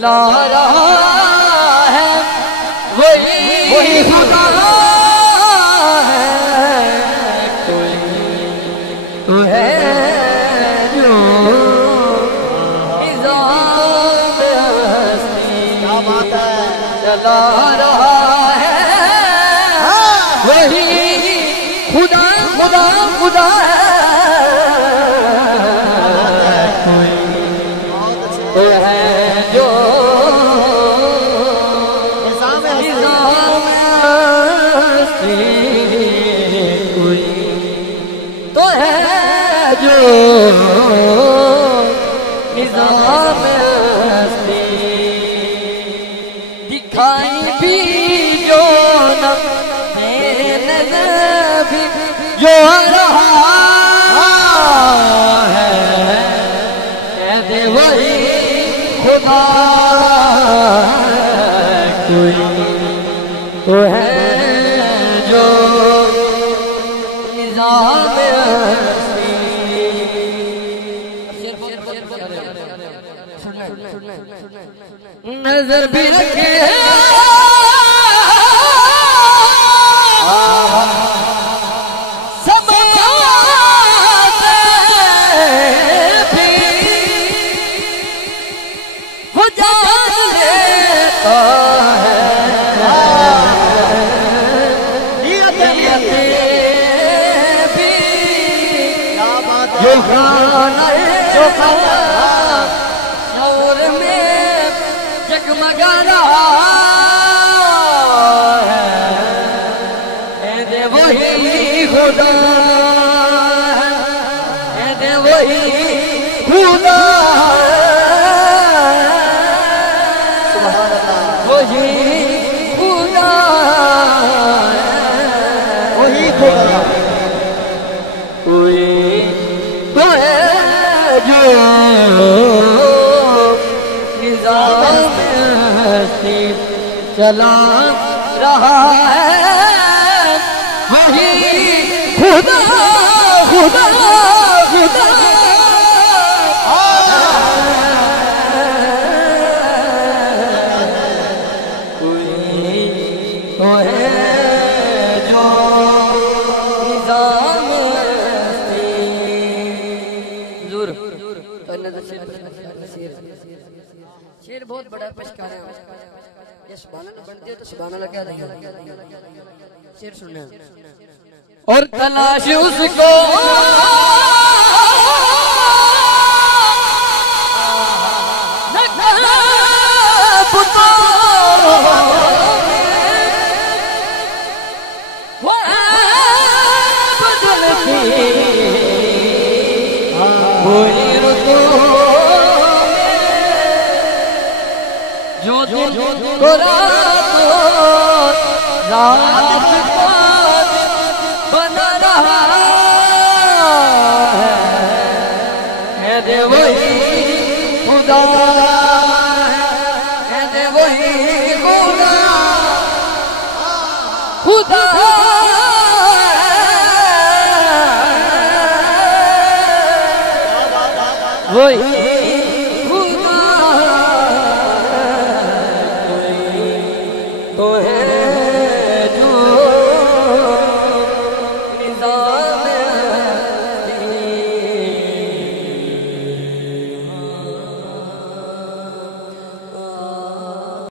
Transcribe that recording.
चला रहा है वही खुदा है। कोई तो है जो निज़ाम हस्ती चला रहा है वही खुदा खुदा खुदा है। कोई तो है जो निज़ाम हस्ती, कोई तो है जो निज़ाम हस्ती। दिखाई भी जो न मेरे नज़र भी जो रहा है, कह दे वही खुदा है। कोई तो है जो निज़ाम हस्ती। नजर भी रखे जो शौर में जगमगा रहा है, दे वही खुदा है, दे वही खुदा वही खुदा वही खुदा। कोई तो है जो निज़ाम हस्ती चला रहा है वही खुदा खुदा खुदा। कोई तो है जो निज़ाम हस्ती। शेर बहुत बड़ा पेशकार है। ये सुभान बनती है तो सुभान अल्लाह क्या देंगे। शेर सुनना और तलाश उसको जो दिन को रात बना रहा है, दे वही खुदा है, दे वही खुदा खुदा वही